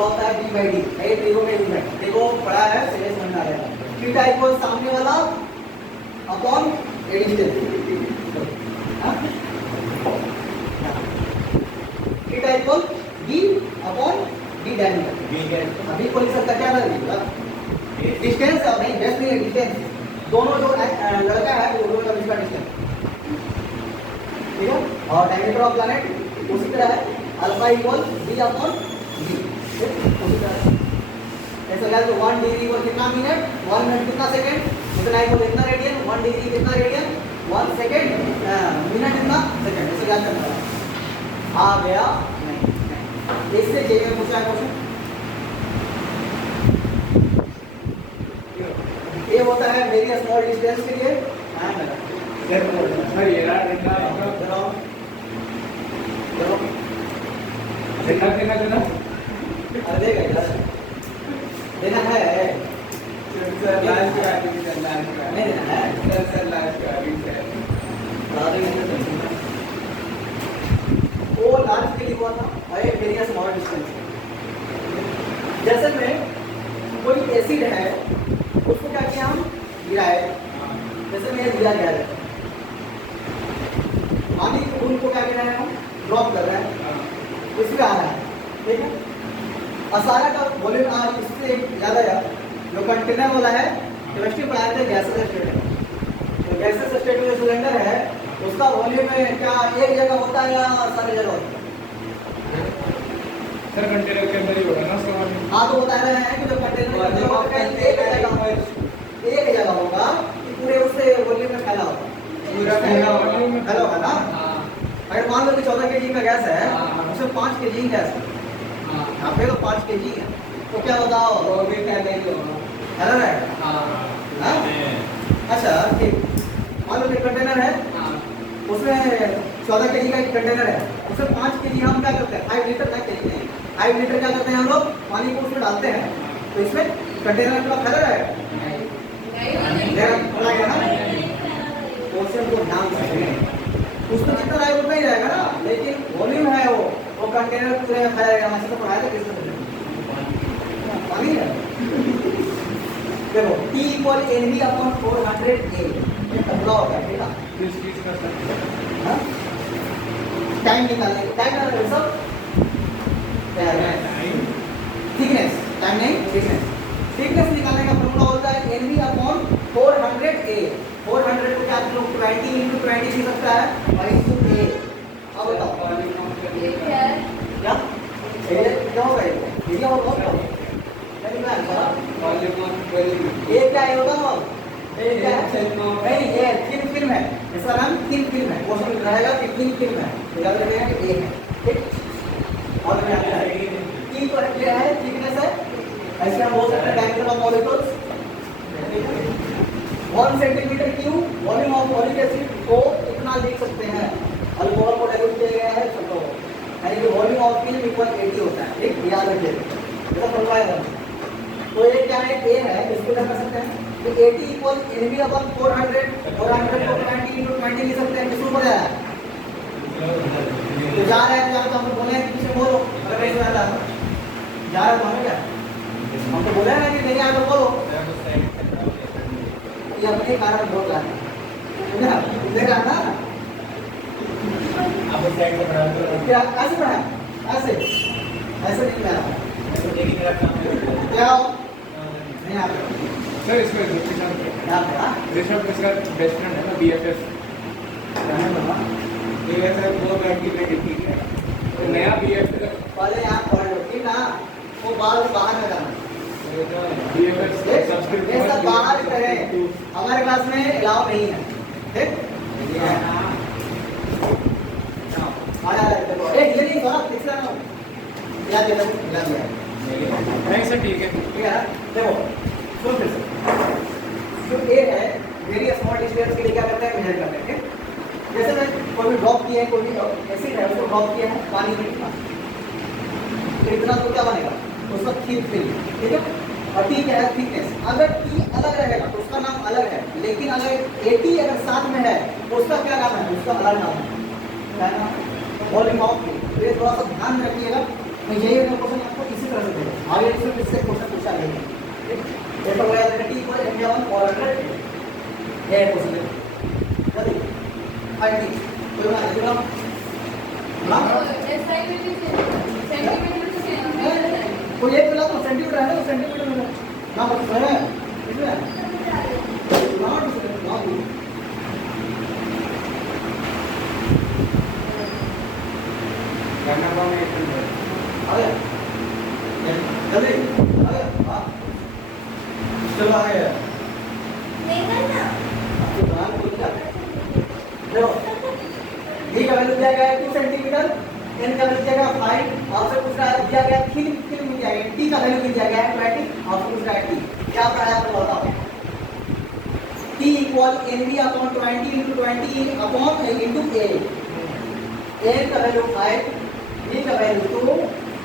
होता है D by D, ये ट्रिगो का यूज है, देखो पढ़ा है सीरीज समझ आ जाएगा। थीटा इक्वल सामने वाला upon a distance, theta equal B upon D diameter. अभी इक्वल इसका क्या रहेगा, डिस्टेंस और नहीं बेस नहीं डिस्टेंस, दोनों जो लड़का है वो दोनों का बीच का डिस्टेंस, ठीक है। और डायमीटर ऑफ प्लैनेट उसी तरह है, alpha equal B upon D, उसी तरह ऐसा क्या तो 1 डिग्री इक्वल कितना मिनट, 1 मिनट कितना सेकंड, इतना इक्वल कितना रेडियन, 1 डिग्री कितना रेडियन, 1 सेकंड मिनट कितना सेकंड, ऐसे क्या करना है। आ गया नहीं, इससे जे में पूछा क्वेश्चन, ये होता है वेरी स्मॉल डिस्टेंस के लिए टाइम लगा सर, ये यार देना अरे देगा देना है सर, लास्ट का नहीं देना है सर, लास्ट का वो लास्ट के लिए हुआ था, अरे वेरी स्मॉल डिस्टेंस। जैसे में कोई एसिड है उसको क्या किया हम गिराए, जैसे मैं दिया गया है पानी के बूंद को क्या कर रहे हैं हम ड्रॉप कर रहे हैं, इसमें आ रहा है, ठीक है। और सारा का वॉल्यूम आ, इससे याद आया जो कंटेनर वाला है केमिस्ट्री पढ़ाए थे गैसेस स्टेट में, तो गैसेस स्टेट में जो सिलेंडर है उसका वॉल्यूम क्या एक जगह होता है या सारी जगह होता है सर? कंटेनर के अंदर ही होगा ना उसका वॉल्यूम। हाँ तो बता रहे हैं कि जो कंटेनर एक जगह होगा कि पूरे उससे वॉल्यूम में फैला होगा, पूरा फैला होगा ना। अगर मान लो कि 14 kg का गैस है, उसमें 5 kg गैस है, यहाँ पे तो 5 kg है, तो क्या बताओ वो भी फैला रहेगा। अच्छा ठीक, मान लो कि कंटेनर है उसमें 14 kg का एक कंटेनर है, उसमें 5 kg हम क्या करते हैं 5 लीटर ना kg नहीं 5 लीटर क्या करते हैं हम लोग पानी को उसमें डालते हैं, तो इसमें कंटेनर पूरा फैला रहेगा क्वेश्चन को ध्यान से उसमें जितना रहेगा उतना ही रहेगा ना, लेकिन वॉल्यूम है वो कंटेनर पूरे में फैला रहेगा। हमारे से पढ़ाया था किसने पानी है। देखो T equal NV upon 400 A ये टबला होगा, ठीक है। टाइम निकालने टाइम सब थिकनेस, टाइम नहीं थिकनेस निकालने का फॉर्मूला होता है NV अपॉन 400 A। 400 को क्या आप लोग 20 into 20 लिख सकता है और into A। अब बताओ क्या होगा ये होगा ये क्या होगा नहीं ये थिन फिल्म है, इसका नाम थिन फिल्म है, क्वेश्चन रहेगा कि थिन फिल्म है, याद रखिएगा कि ये है, ठीक। और क्या है T पर क्या है थिकनेस है, ऐसे हम बोल सकते हैं diameter of molecules 1 centimetre cube volume of folic acid को इतना लिख सकते हैं, अल्कोहल को डाइल्यूट किया गया है छोटो, यानी कि वॉल्यूम ऑफ फिल्म इक्वल 80 होता है, ठीक याद रखिएगा ये फॉर्मूला है। तो ये क्या है A है, इसको क्या कर सकते हैं कि 80 इक्वल NV अपॉन 400 को 20 into 20 लिख सकते हैं, किसको पता है तो जा रहे हैं तो हम बोले हैं कि पीछे बोलो, अरे वैसे जा रहा है तो हमें क्या हम तो बोले हैं ना कि नहीं आया तो बोलो, ये अपने कारण बोल रहा है देखा ना आप साइड पे पढ़ा दो क्या ऐसे पढ़ा ऐसे नहीं पढ़ा लेकिन मेरा काम है क्या नहीं आता सर। इसमें क्या पढ़ा ऋषभ इसका बेस्ट फ्रेंड है ना BFF, ये वैसे वो लड़की पे ठीक है, तो नया BFF पहले आप पढ़ लो ठीक ना, वो बाहर में जाना BFF सब्सक्रिप्शन ये सब बाहर करें, हमारे क्लास में अलाउ नहीं है, ठीक ये नहीं थोड़ा पिछला ना याद दिया नहीं सर ठीक है। ठीक है देखो सुन फिर से जो A है वेरी स्मॉल डिस्टेंस के लिए क्या करते हैं मेजर करते हैं, ठीक। जैसे मैं कोई भी ड्रॉप किया है, कोई भी एसिड है उसको ड्रॉप किया है पानी में, तो इतना तो क्या बनेगा उसका थिक फिल्म, ठीक है। और T क्या है थिकनेस, अगर T अलग रहेगा तो उसका नाम अलग है, लेकिन अगर 80 अगर साथ में है तो उसका क्या नाम है, उसका अलग नाम है, क्या नाम वॉल्यूम ऑफ फिल्म। तो ये थोड़ा सा ध्यान रखिएगा, मैं यही क्वेश्चन आपको इसी तरह से देगा। ये है क्वेश्चन जल्दी फाइंड दी कोई ना देखो ना कोई एक मिला तो सेंटीमीटर है ना सेंटीमीटर में ना बस है इसमें नॉट करना कौन है आ गया जल्दी आ गया हां चलो आ गया आपको ध्यान को क्या देखो डी का वैल्यू दिया गया है 2 सेंटीमीटर एन का वैल्यू दिया गया 5 आपसे पूछ रहा है दिया गया 3 मिल जाएगा टी का वैल्यू दिया गया है 20 आपसे पूछ रहा है टी क्या पढ़ा है आपको बताओ T equal NB upon 20 into 20 upon into a N का वैल्यू 5 बी का value 2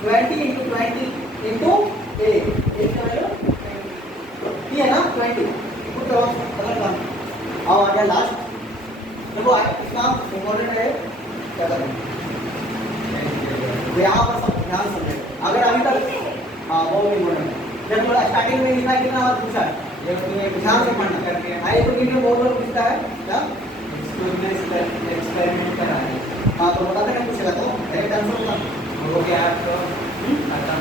20 into 20 into a A का वैल्यू टी है ना 20 कुछ तो अलग काम आओ आ गया लास्ट देखो इसका इम्पोर्टेंट है क्या करें यहाँ पर सब ध्यान समझे अगर अभी तक हाँ बहुत इम्पोर्टेंट है जब थोड़ा स्टार्टिंग में लिखा है कितना बार पूछा है ध्यान से पढ़ना करके आई तो वीडियो बहुत बार पूछता है क्या एक्सपेरिमेंट करा है हाँ तो बता देना पूछेगा तो डायरेक्ट आंसर होगा हो गया तो खत्म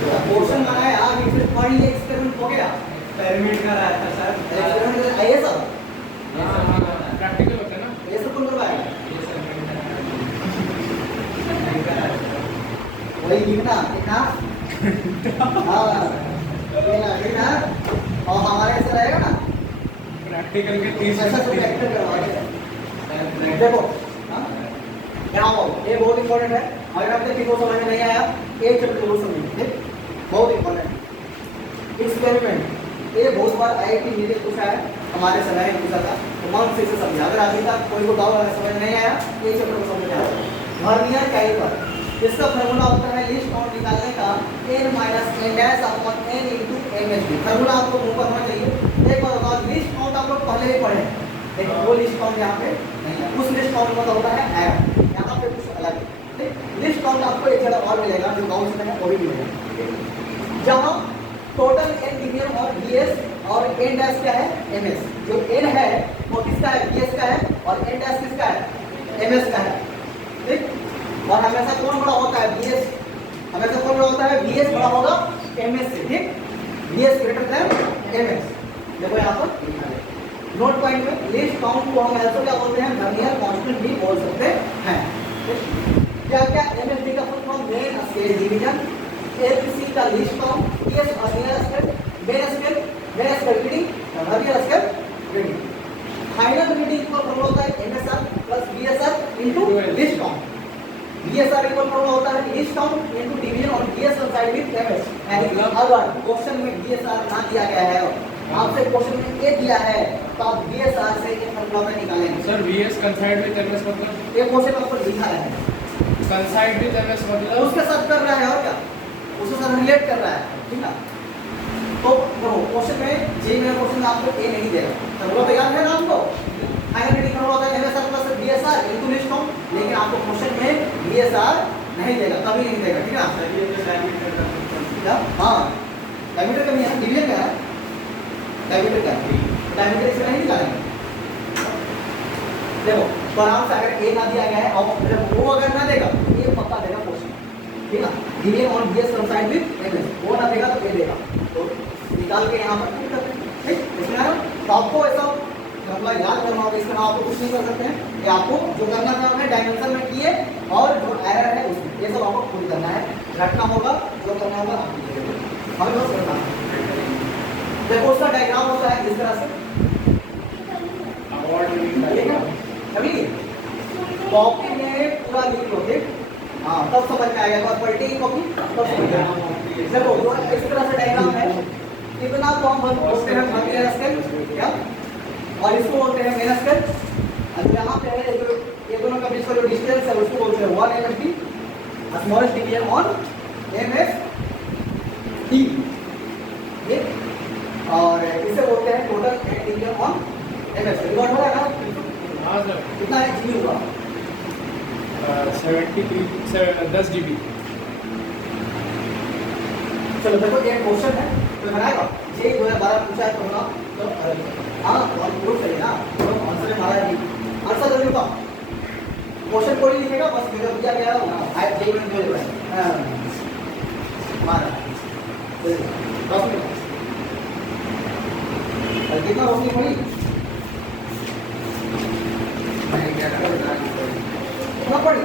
क्वेश्चन बनाया आप इसे पढ़ लिए एक्सपेरिमेंट हो गया एक्सपेरिमेंट कर रहा था सर एक्सपेरिमेंट आइए सब प्रैक्टिकल होता है ना ये सब कौन करवाएगा ये सर मैंने वही लिखना लिखना हाँ लिखना और हमारे ऐसे रहेगा ना प्रैक्टिकल के 30 ऐसा सब प्रैक्टिकल करवाएंगे देखो हाँ यहाँ आओ ये बहुत इंपॉर्टेंट है अगर आपने किसी को समझ में नहीं आया एक चैप्टर वो समझिए बहुत इंपॉर्टेंट एक्सपेरिमेंट ये बहुत बार आईआईटी नीति पूछा है हमारे समय में पूछा था तो मन से इसे समझा अगर अभी तक कोई को डाउट समझ नहीं आया ये चैप्टर को समझ आया वर्नियर कैलिपर इसका फार्मूला होता है लीस्ट काउंट निकालने का n minus n dash upon n into msd formula आपको मुंह पर होना चाहिए एक बार बताओ लीस्ट काउंट आप लोग पहले ही पढ़े लेकिन वो लिस्ट काउंट यहाँ पे नहीं है उस लिस्ट काउंट मतलब होता है एड यहाँ पे कुछ अलग है लिस्ट काउंट आपको एक जगह और मिलेगा जो काउंट से है वो भी मिलेगा जहाँ टोटल n डिवीजन और bs और n डैश क्या है ms जो n है वो किसका है bs का है और n डैश किसका है ms का है ठीक और हमेशा कौन बड़ा होता है bs हमेशा कौन बड़ा होता है bs बड़ा होगा ms से ठीक bs ग्रेटर देन ms देखो यहाँ पर लिखा है नोट पॉइंट में लिस्ट काउंट को हम ऐसे क्या बोलते हैं वर्नियर कांस्टेंट भी बोल सकते हैं क्या क्या msd का full form main scale division LC का list count PS vernier scale main scale reading vernier scale reading final reading को फॉर्मूला होता है MSR plus BSR into list count BSR equal formula होता है लिस्ट काउंट इनटू डिवीजन और BS कंसाइड with MS यानी अगर question में BSR ना दिया गया है आपसे क्वेश्चन में ये दिया है तो आप BSR से ये फॉर्मूला में निकालेंगे सर VS कंसाइड विद MS मतलब ये क्वेश्चन आपको लिखा है कंसाइड विद MS मतलब उसके साथ कर रहा है और क्या उसके साथ रिलेट कर रहा है ठीक है तो देखो क्वेश्चन में जे में क्वेश्चन आपको ए नहीं देगा फॉर्मूला तो याद है ना आपको फाइनल रीडिंग फॉर्मूला होता है MSR plus BSR into list count लेकिन आपको क्वेश्चन में BSR नहीं देगा कभी नहीं देगा ठीक है सर ये तो डायमीटर क्या हां डायमीटर का नहीं है डिवीजन का है डायमीटर का डायमीटर इससे नहीं निकालेंगे देखो तो आराम से अगर ए ना दिया गया है और वो अगर ना देगा ये पक्का देगा क्वेश्चन ठीक है division on BS कंसाइड with MS वो ना देगा तो ए देगा तो निकाल के यहाँ पर फिट करते हैं ठीक इसमें आ तो आपको ऐसा मतलब याद करना होगा इसके आप कुछ नहीं कर सकते हैं ये आपको जो करना था हमने डायमेंशन में किए और जो एरर है उसमें ये सब आपको खुद करना है रटना होगा जो करना होगा आप कीजिएगा हमें बस करना है देखो उसका डायग्राम होता है इस तरह से अवार्ड अभी कॉपी में पूरा लिख लो ठीक हाँ तब समझ में आएगा बस पलटी की कॉपी तब समझ में आएगा देखो जो इस तरह से डायग्राम है इतना तो हम बोलते हैं वर्नियर स्केल क्या और इसको बोलते हैं मेन स्केल अब यहाँ पे है ये दोनों का बीच का जो डिस्टेंस है उसको बोलते हैं 1 MSD smallest division on MSD ठीक और इसे बोलते हैं total division on MS record हो रहा है ना हाँ सर कितना है GB हुआ 10 GB चलो देखो एक क्वेश्चन है तो बनाएगा जे 2012 पूछा है तो हाँ और प्रूफ करिए ना तो आंसर हमारा जी आंसर जरूर का क्वेश्चन कोड लिखेगा बस मेरा दिया गया है जे में बोल रहा है हमारा 10 मिनट कितना रोशनी पड़ी कितना पड़ी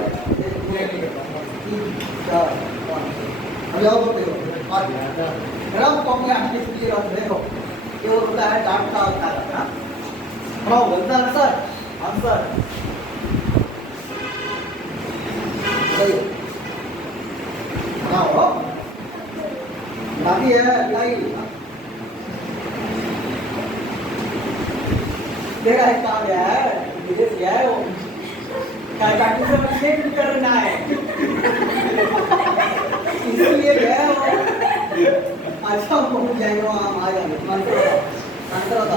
अब जाओ बोलते हो मेरा कॉपी आपके लिए रख देखो ये होता है डार्क का होता है ना हाँ बोलता है सर आंसर सही हाँ हो बाकी है अप्लाई तेरा एक काम है विदेश गया है वो काटू से बचने करना है इसलिए गया वो अच्छा पहुंच जाएंगे वहाँ हम आ जाएंगे आंसर होता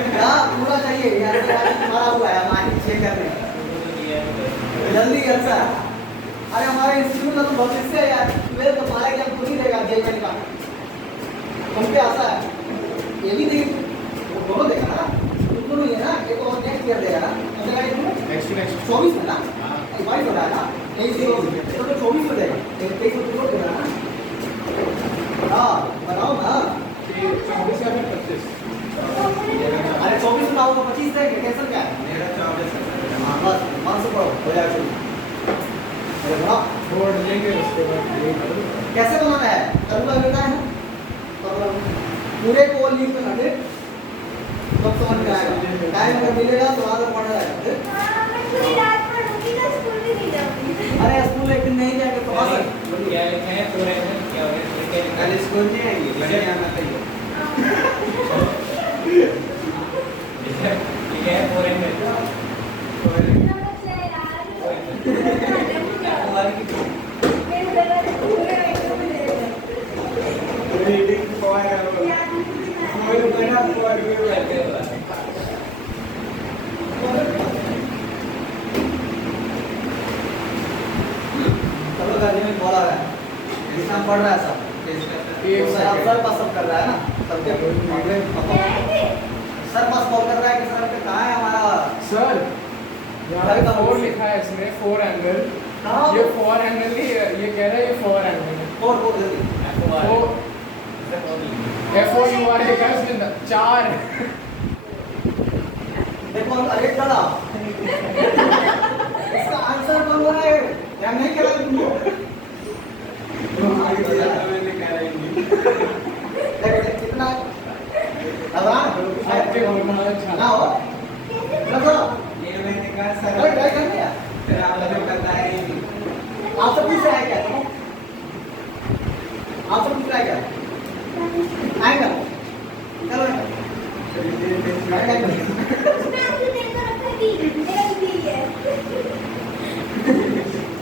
क्या पूरा चाहिए यार तुम्हारा हुआ है हमारी चेक करने जल्दी कर सर अरे हमारे इंस्टीट्यूट का तो भविष्य है यार ट्वेल्थ तो हमारा एग्जाम खुद ही देगा जेईई का तुम पे आशा है ये भी नहीं दोनों देगा ना तुम दोनों ही है ना एक और नेक्स्ट ईयर देगा ना नेक्स्ट 24 में ना 22 हो रहा है ना नहीं 24 में देगा 23 में तुम देगा ना हाँ बताओ ना 24 या 25 अरे 24 में आओगे 25 देंगे कैसे क्या है मेरा 24 हाँ बस मन से पढ़ो हो जाएगा अरे वाह बोर्ड लेंगे उसके बाद ये करो कैसे बनाना है तरुआ बेटा है तो पूरे को लिख में रखे तब समझ में आएगा टाइम अगर मिलेगा तो आगे पढ़ा जाएगा अरे स्कूल लेकिन नहीं जाएंगे तो बस क्या है पूरे में क्या हो गया कल स्कूल नहीं आएंगे घर आना चाहिए ये है पूरे में चलो गाड़ी में कॉल आ रहा है एग्जाम पढ़ रहा है सब सर आप सर पास सब कर रहा है ना सबके सर पास कॉल कर रहा है कि सर पे कहाँ है हमारा सर यहाँ 4 लिखा है इसमें 4 एंगल कहाँ ये 4 एंगल नहीं है ये कह रहा है ये 4 एंगल है और जल्दी FOUR लिखा है इसमें 4 देखो अरे चला इसका आंसर कौन रहा है या नहीं कह रहा तुमको कितना आपके होना अच्छा ना हो लगो ये मैंने कहा सर ट्राई कर लिया सर आप लोग करता है आपसे पूछ रहा है क्या आपसे पूछ रहा है क्या आएगा चलो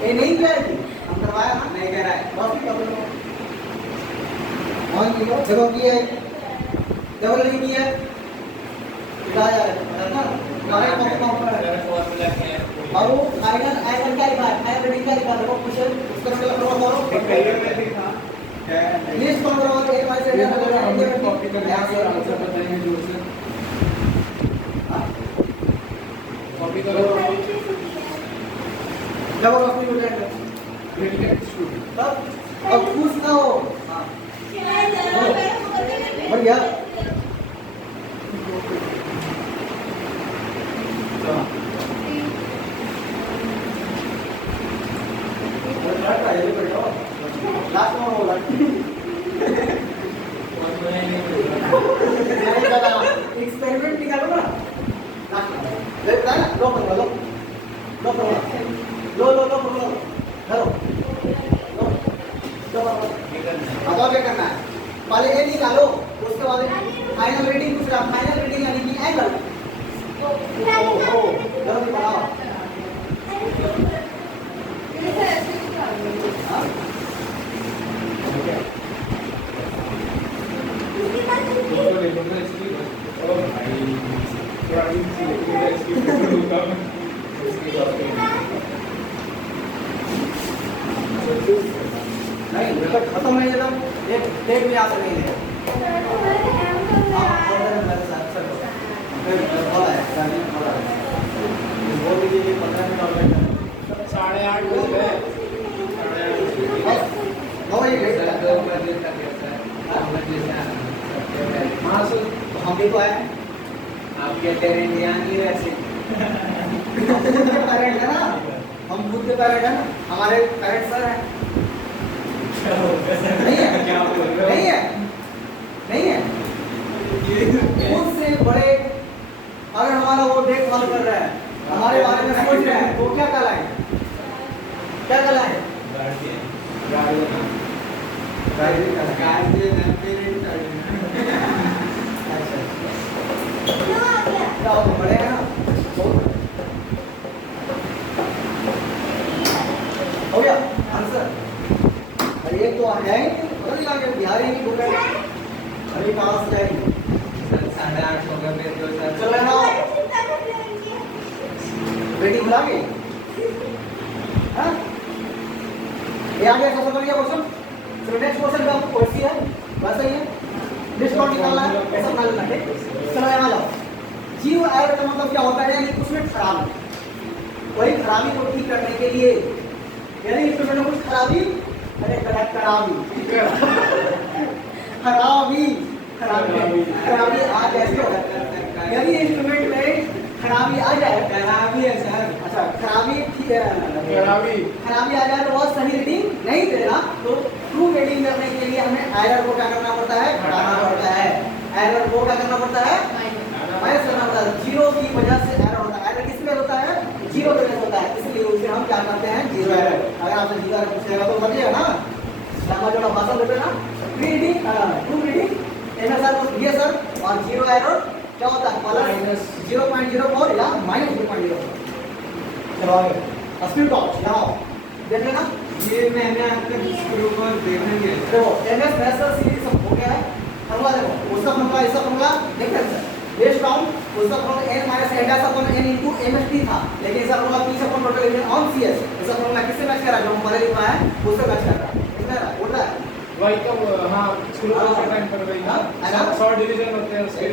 ये नहीं किया है हम करवाया ना नहीं कह रहा है बस कर लो और की देखो की है डबल की है क्या यार ना हमारे कौन पर है फॉर्मूला क्या है और वो फाइनल आइटम क्या लिखा है फाइनल रेटिंग क्या लिखा है देखो कुछ उसका मतलब करो पहले में लिखा लिस्ट कौन करो एक बार से हम कॉपी कर यहाँ से आंसर बताएंगे जोर से कॉपी करो डबल अपनी हो जाएगा ब्रिलियंट स्टूडेंट तब अब खुश ना हो हाँ बढ़िया लास्ट में हो एक्सपेरिमेंट निकालो ना ले ना लो पकड़ो लो लो पकड़ो लो लो लो पकड़ो धरो लो लो अब क्या करना है पहले ये निकालो उसके बाद फाइनल रेटिंग पूछ रहा फाइनल रेटिंग यानी कि एंगल ओ जल्दी निकालो नहीं खत्म इसको मैं एकदम एक डेट भी आ सके नहीं हाँ बोला है गाड़ी में बोला है बोल दीजिए कि 15 मिनट और वेट 8:30 बज गए 8:30 9 बजे सर गए 2 बजे तक है सर 2 बजे से आना हाँ सर तो हम भी तो आए आप कहते हैं ध्यान नहीं रहे हम खुद के पेरेंट है ना हम खुद के पेरेंट है ना हमारे पेरेंट्स सर हैं नहीं है क्या बोल रहे हो नहीं है नहीं है उससे बड़े अगर हमारा वो देखभाल कर रहा है हमारे बारे में सोच रहा है तो क्या कहलाए क्या कहलाए क्या होगा बड़े हैं ना हो गया आंसर अरे एक तो है ही पता नहीं कहाँ गया बिहारी की बोल रहे हैं अरे कहाँ से जाएंगे 8:30 हो गए तो सर चल रहा हो बेटी बुला गई हाँ ये आ गया सबसे बढ़िया क्वेश्चन चलो नेक्स्ट क्वेश्चन का आपको क्वेश्चन है वैसे ही है डिस्काउंट निकालना है ऐसा बना लेना है चलो यहाँ जाओ जीव ऐड का मतलब क्या होता है यानी उसमें खराबी वही खराबी को ठीक करने के लिए यानी इंस्ट्रूमेंट में कुछ खराबी अरे खराबी खराबी खराबी खराबी आ कैसे होगा यदि इंस्ट्रूमेंट में खराबी आ जाए खराबी है सर अच्छा खराबी ठीक है खराबी आ जाए तो वह सही रीडिंग नहीं देगा तो ट्रू रीडिंग करने के लिए हमें एरर को क्या करना पड़ता है घटाना पड़ता है एरर को क्या करना पड़ता है माइनस करना पड़ता है जीरो की वजह से एरर होता है एरर किस में होता है जीरो की वजह से होता है इसलिए उसे हम क्या करते हैं जीरो एरर अगर आपसे जीरो एरर पूछेगा तो समझिएगा ना लंबा चौड़ा भाषा बोलते ना रीडिंग ट्रू रीडिंग एना सर को दिए सर और जीरो एरर क्या होता है प्लस 0.04 या माइनस 0.04 चलो आगे स्पीड डॉट यहाँ देख लेना ये मैंने आपके स्क्रू पर देखेंगे देखो एमएस मैस्टर सीरीज सब हो गया है फॉर्मूला देखो उसका फॉर्मूला इसका फॉर्मूला देख रहे हैं बेस्ड ऑन उसका formula n minus n dash upon n into mst था लेकिन इसका formula p upon total area on cs इसका फॉर्मूला किससे मैच कर रहा है जो हम पहले लिखा है उससे मैच कर रहा है कितना है बोल रहा है वही तो हाँ स्कूल का टाइम पर वही है ना? 100 डिवीजन होते हैं उसके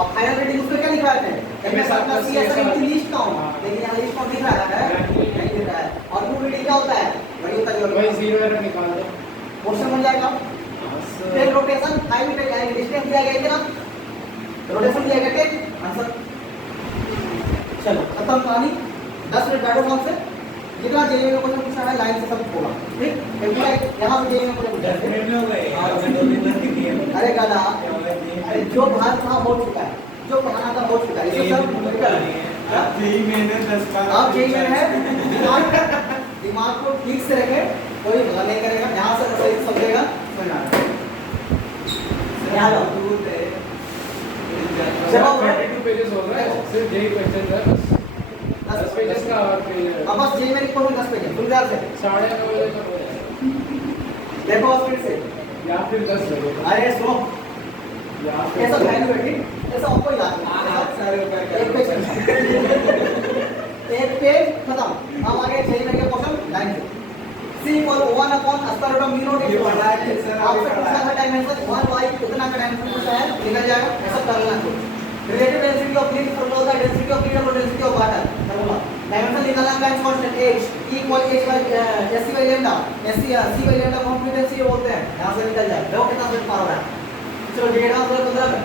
अब फाइनल रेटिंग उसमें क्या लिखा है एमएस अपना cs इनकी लिस्ट काउंट लेकिन यहाँ लिस्ट काउंट दिख रहा है नहीं दिख रहा है और ट्रू रीडिंग क्या होता है वही होता है वही जीरो एरर निकाल दो क्वेश्चन बन जाएगा टेक रोटेशन हाई टेक यानी डिस्टेंस दिया गया है ना रोटेशन दिया गया टेक आंसर चलो खत्म कहानी 10 मिनट बैठो कौन से जितना जेईई में क्वेश्चन पूछा है लाइन से सब बोला ठीक एक यहां से जेईई में क्वेश्चन पूछा 10 मिनट हो गए अरे गाना अरे जो बात था हो चुका है जो पढ़ाना था हो चुका है इसको सब आप जेईई मैंने 10 बार आप जेईई में है दिमाग को ठीक से रखें कोई भला नहीं करेगा यहाँ से सही समझेगा समझना यहाँ लो जब 22 पेजेस हो गए सिर्फ यही क्वेश्चन है बस 10 पेजेस का और पेज अब बस जेईई में लिखो 10 पेज फुल ध्यान से 9:30 बजे तक हो जाएगा देखो स्पीड से या फिर 10 बजे अरे सुनो या ऐसा फिर वैल्यू है ठीक ऐसा आपको याद नहीं एक पेज खत्म अब आगे जेईई में के क्वेश्चन लाइन से c equal 1 upon square root of mu naught ये पढ़ा है सर आपसे पूछा था डायमेंशन 1 y कितना का डायमेंशन पूछा है निकल जाएगा ऐसा कर लेना तो relative density of liquid formula होता है डेंसिटी ऑफ लिक्विड और density of water formula dimension निकालना है time constant h e equal h by sc by lambda sc c by lambda confidence ये बोलते हैं यहां से निकल जाए देखो कितना स्पीड पार हो रहा है चलो डेटा मतलब 15 में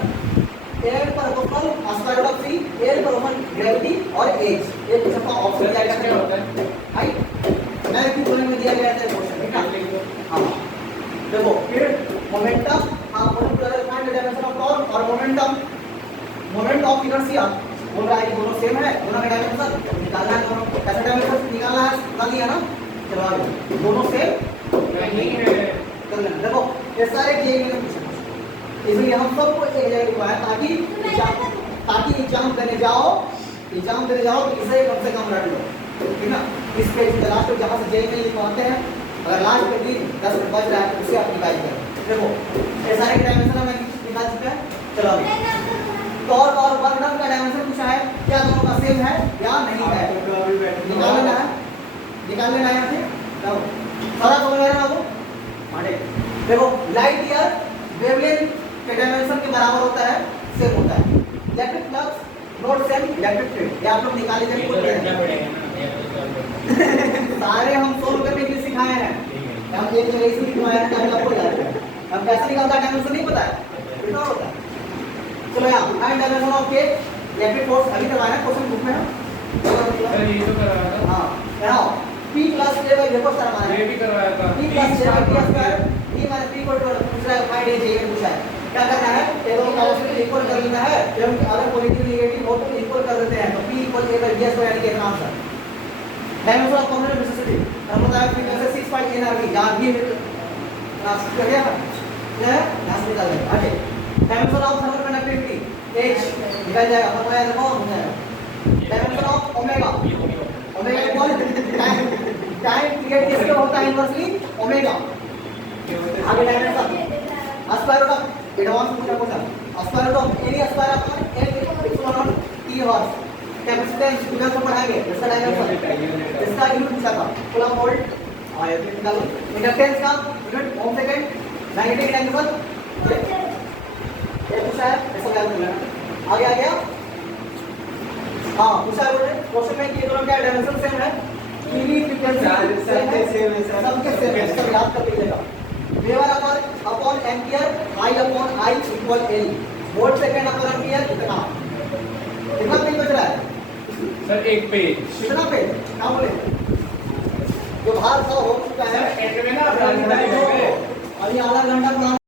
एयर पर proportional square root of c air पर प्रोपोर्शनल ग्रेविटी और h ये कुछ आपका ऑप्शन क्या क्या होता है हाइट मैं क्यों बोलने में दिया गया है क्वेश्चन ठीक है हां देखो फिर मोमेंटम हां momentum find the dimension of torque और मोमेंट ऑफ इनर्शिया बोल रहा है कि दोनों सेम है दोनों का डायमेंशन निकालना है दोनों कैसे डायमेंशन निकालना है बता दिया ना चलो आगे दोनों सेम नहीं है कर लेना देखो ये सारे जेईई में पूछे इसलिए हम सबको एक जगह लिखवाया ताकि एग्जाम देने जाओ तो इसे कम से कम रट लो ठीक है ना इस पेज के लास्ट में जहाँ से जेईई में लिखवाते हैं अगर लास्ट पे भी 10 मिनट बच रहा है तो उसे आप निकाल करें देखो ये सारे के डायमेंशन हमने निकाल चुका है चलो टॉर्क और वर्क डन का डायमेंशन पूछा है क्या दोनों का सेम है या नहीं है निकाल लेना है यहाँ से सारा समझ आ रहा है आपको देखो लाइट ईयर वेवलेंथ के डायमेंशन के बराबर होता है, सेम होता है। Electric flux not same electric field, ये आप लोग निकाले जब ये तो रटना पड़ेगा ना, ये तो सॉल्व करना सारे हम सोल्व करने के लिए सिखाए हैं। हम एक जगह से लिखवाए हैं ताकि आपको याद रहे। हम कैसे निकालता है डायमेंशन नहीं पता है, कितना होता है। चलो यहाँ फाइंड डायमेंशन ऑफ के इलेक्ट्रिक फोर्स अभी करवाया है क्वेश्चन बुक में हम। सर ये तो करवाया था, हाँ कराओ P प्लस J बाई देखो सर हमारा ये भी करवाया था। P plus J by T square P minus P को दूसरा फाइंड J पूछा है। क्या करना है, ये दोनों का ऑपोजिट इक्वल कर लेना है। जब अगर पॉजिटिव नेगेटिव हो तो इक्वल कर देते हैं, तो P equal A by J square यानी कि इतना answer. Dimension of component necessity हम बताया फ्रीक्वेंसी 6 NRV जहां भी क्लास कर गया है यहां से निकाल देंगे आगे। Dimension of thermal conductivity H निकल जाएगा, फॉर्मूला याद रखो हो जाएगा। Dimension of omega omega equal time period किसके होता है इनवर्सली ओमेगा। आगे dimension square root of advance पूछा question square root of any square upon n equal T हॉर्स कैपेसिटेंस पूरा को पढ़ाएंगे इसका डायमेंशन इसका यूनिट पूछा था कूलम वोल्ट आया तो निकालो। इंडक्टेंस का यूनिट ओम सेकंड मैग्नेटिक एंगल ये पूछा है ऐसा याद करना। आगे आ गया हाँ पूछा है क्वेश्चन में कि ये दोनों क्या डायमेंशन सेम है, टीवी फ्रीक्वेंसी सबके सेम है सब याद कर लीजिएगा। Weber upon ampere I upon I equal L volt second upon ampere कितना पेज बच रहा है सर एक पेज कितना पेज क्या बोले जो भार 100 हो चुका है सर एंड में ना अभी आधा घंटा